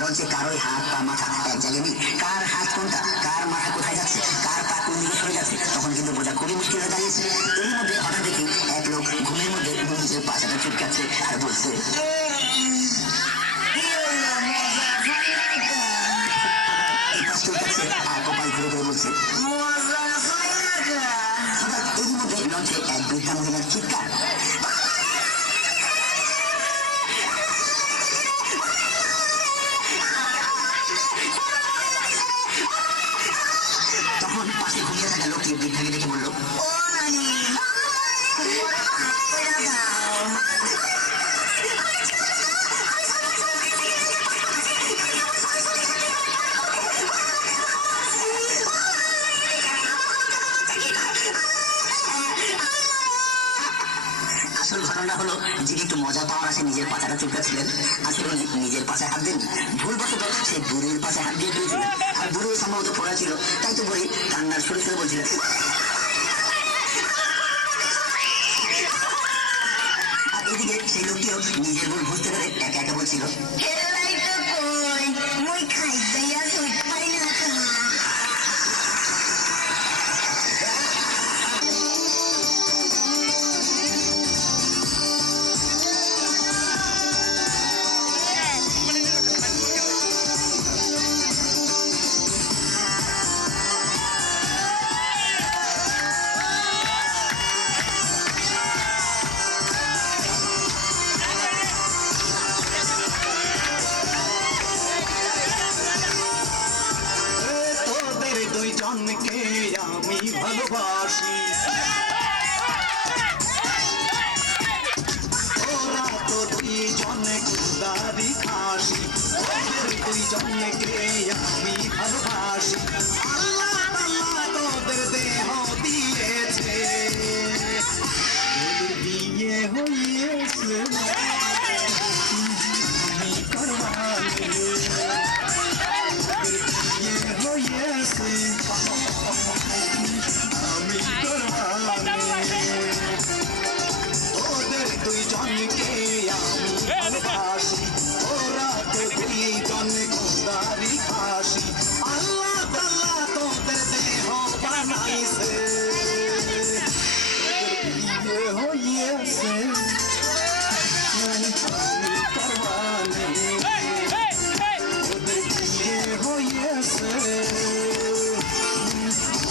লঞ্চে কারোই হাত পা মাথা এক জায়গায় নেই। কার হাত কোনটা, কার মাথা কোথায় যাচ্ছে, কার পা কোন দিকে সরে যাচ্ছে, তখন কিন্তু বোঝা খুবই মুশকিল হয়ে দাঁড়িয়েছে। এর মধ্যে হঠাৎ দেখি এক লোক ঘুমের মধ্যে নিজের পাছাটা চুটকাচ্ছে আর বলছে, আর কপাল ঘুরে ঘুরে বলছে। হঠাৎ এর মধ্যে লঞ্চে এক বৃদ্ধা মহিলার চিৎকার। তখন পাশে ঘুমিয়ে থাকা লোকটি বৃদ্ধাকে দেখে বলল, আসল ঘটনা হলো, যিনি একটু মজা পাওয়ার আসে নিজের পাছাটা চুলকাচ্ছিলেন, আসলে উনি নিজের পাশায় হাত দেন, ভুলবশত সে বুড়ির পাশে হাত দিয়ে দিয়েছিলেন। আর বুড়ো সম্ভবত পড়া ছিল, তাই তো বুড়ি কান্নার সুরে সুরে বলছিলেন। আর এদিকে সেই লোকটিও নিজের ভুল বুঝতে পেরে একা একা বলছিল, দুইজনকে আমি ভালোবাসি, ওরা তো দুইজনে কুদারি খাসি, দুইজনকে আমি ভালোবাসি। আল্লাহ আল্লাহ তোদের দেহ দিয়েছে, তোদের বিয়ে হয়েছে, আমি করবানি আমি ওদের দুইজনকে আমি ভালোবাসি, ওরা তো দুইজন কুদারি খাসি। আল্লাহ তাআলা তোদের দেহ বানাইছে, বিয়ে হয়েছে, আমি করবানি ওদের বিয়ে হয়েছে,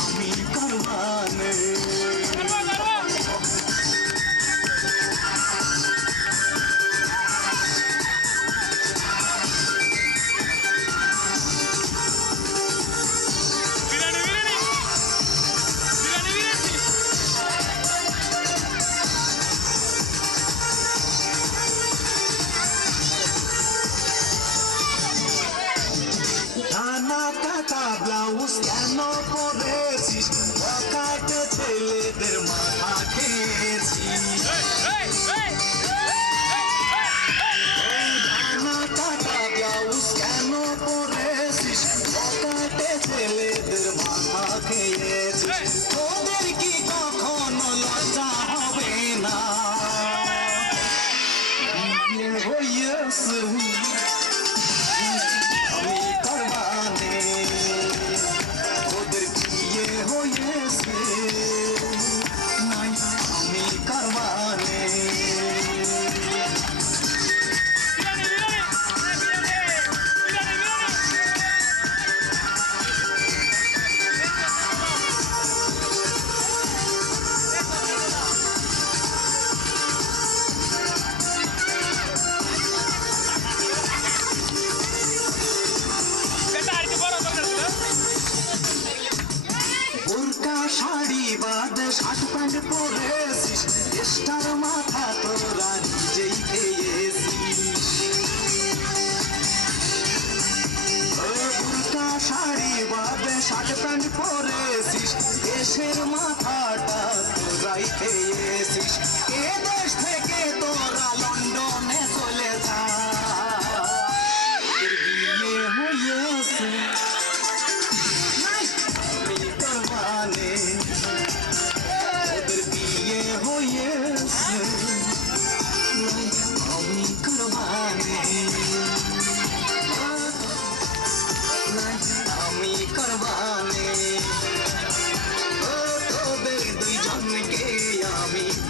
আমি করবানি। ব্লাউজ কেন পরেছিস, পকেটে ছেলেদের মাথা খেয়েছিস, ব্লাউজ কেন পরেছিস, পকেটে ছেলেদের মাথা খেয়েছিস, তোদের কি কখনো লজ্জা হবে না, বিয়ে হয়েছে, আমি করবানি ওদের বিয়ে হয়েছে, নাই আমি করবানি। বোরকা শাড়ি বাদে শার্ট প্যান্ট পরেছিস, স্টার মাথা তোরা নিজেই খেয়েছিস, বোরকা শাড়ি বাদে শার্ট প্যান্ট পরেছিস, দেশের মাথাটা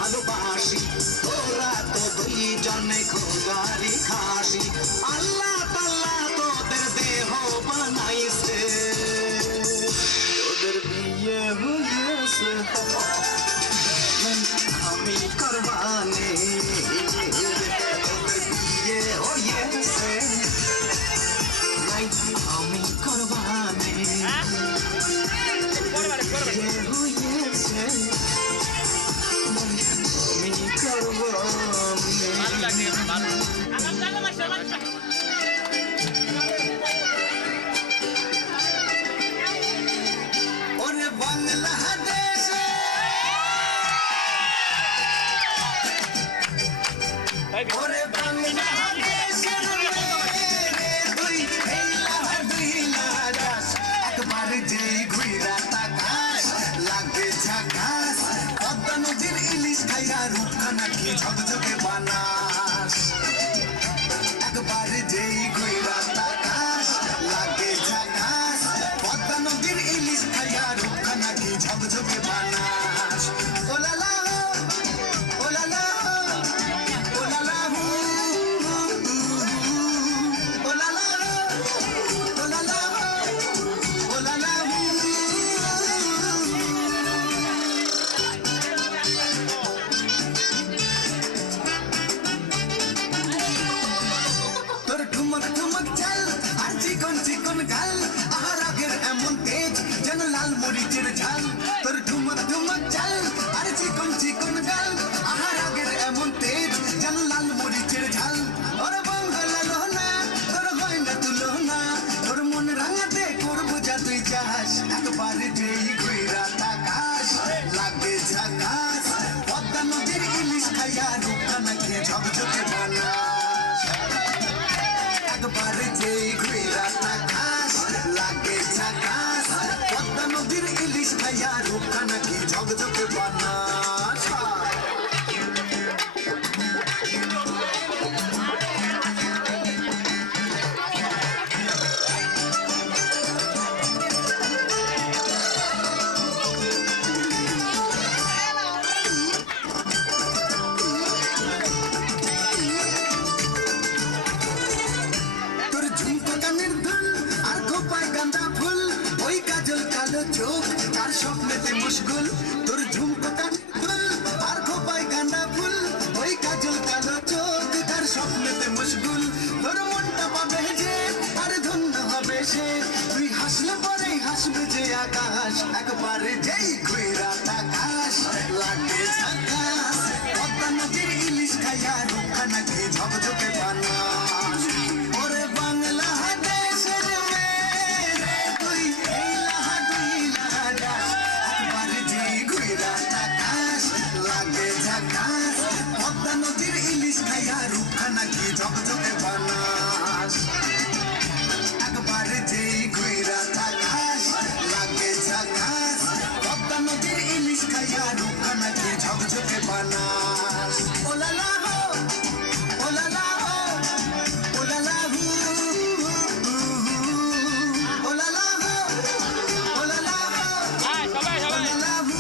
ভালোবাসি তোরা তো দুইজনে খোদারি খাসি আল্লাহ তাল্লাহ তোদের দেহ বানাইছে তোদের বিয়ে হয়েছে আমি করবানে তোদের বিয়ে হয়েছে আমি করবানে বিয়ে হয়েছে আমি করবানে ওরে বাংলাদেশে ওরে বাংলাদেশের মেয়ে তুই হেলা যাস একবার যেই ঘুইরা তাকাস লাগে ঝাকাস পদ্মা নদীর ইলিশ খাইয়া রূপখানা কি ঝকঝকে বানাস একবার যেই ঘুইরা তাকাস লাগে ঝাকাস পদ্মা নদীর ইলিশ খাইয়া রূপখানা কি ঝকঝকে বানাস ওলালা ওলালা ওলালা ওলালা ওলালা ওলালা তোর ঠুমক ঠুমক চাল আর চিকন চিকন গাল আহার আগের এমন তেজ যেন লাল মরিচের ঝাল তোর ঠুমক ঠুমক চাল আর চিকন চিকন গাল আহার আগের এমন তেজ যেন লাল মরিচের ঝাল ওর বাংলা লোনা তোর হয় না তুলনা তোর মন রাঙাতে করবো যা তুই চাস একবার যেই ঘুইরা তাকাস লাগে ঝাকাস পদ্মা নদীর ইলিশ খাইয়া রূপখানা খেয়ে ঝকঝকে বানাস একবার যেই ঘুইরা তাকাস লাগে ঝাকাস পদ্মা নদীর ইলিশ খাইয়া রূপখানা কি ঝকঝকে বানাস তোর ঝুমকো কানের দুল আর খোপায় গাঁদা ফুল ওই কাজল কালো চোখ তার স্বপ্নেতে মুশগুল তোর ঝুমকো কানের দুল আর খোপায় গাঁদা ফুল ওই কাজল কালো চোখ তার স্বপ্নেতে মুশগুল তোর মনটা পাবে যে আর ধন্য হবে সে তুই হাসলে পরে হাসবে যে আকাশ একবার যেই ঘুইরা তাকাস লাগে ঝাকাস পদ্মা নদীর ইলিশ খাইয়া রূপখানা খেয়ে ঝকঝকে বানাস ওরে বাংলাদেশের মেয়ে তুই হেলা যাস একবার যেই ঘুইরা তাকাস লাগে ঝাকাস পদ্মা নদীর ইলিশ খাইয়া রূপখানা কি ঝকঝকে বানাস একবার যেই ঘুইরা তাকাস লাগে ঝাকাস পদ্মা নদীর ইলিশ খাইয়া রূপখানা কি ঝকঝকে বানাস ওলালা হো ওলালা হো ওলালা হু ওলালা হো ওলালা হো ooh la la who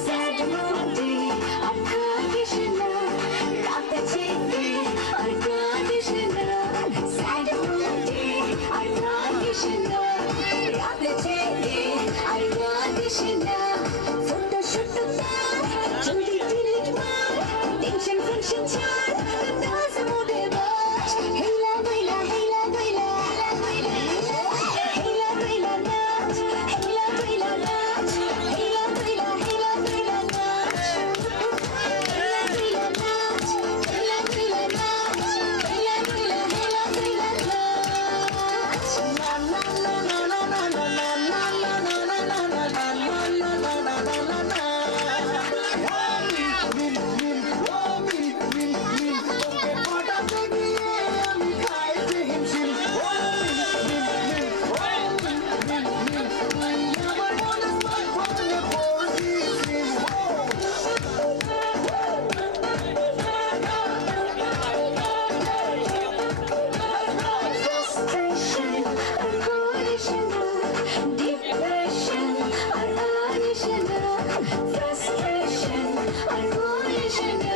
Saturday, I'm cooking. এসে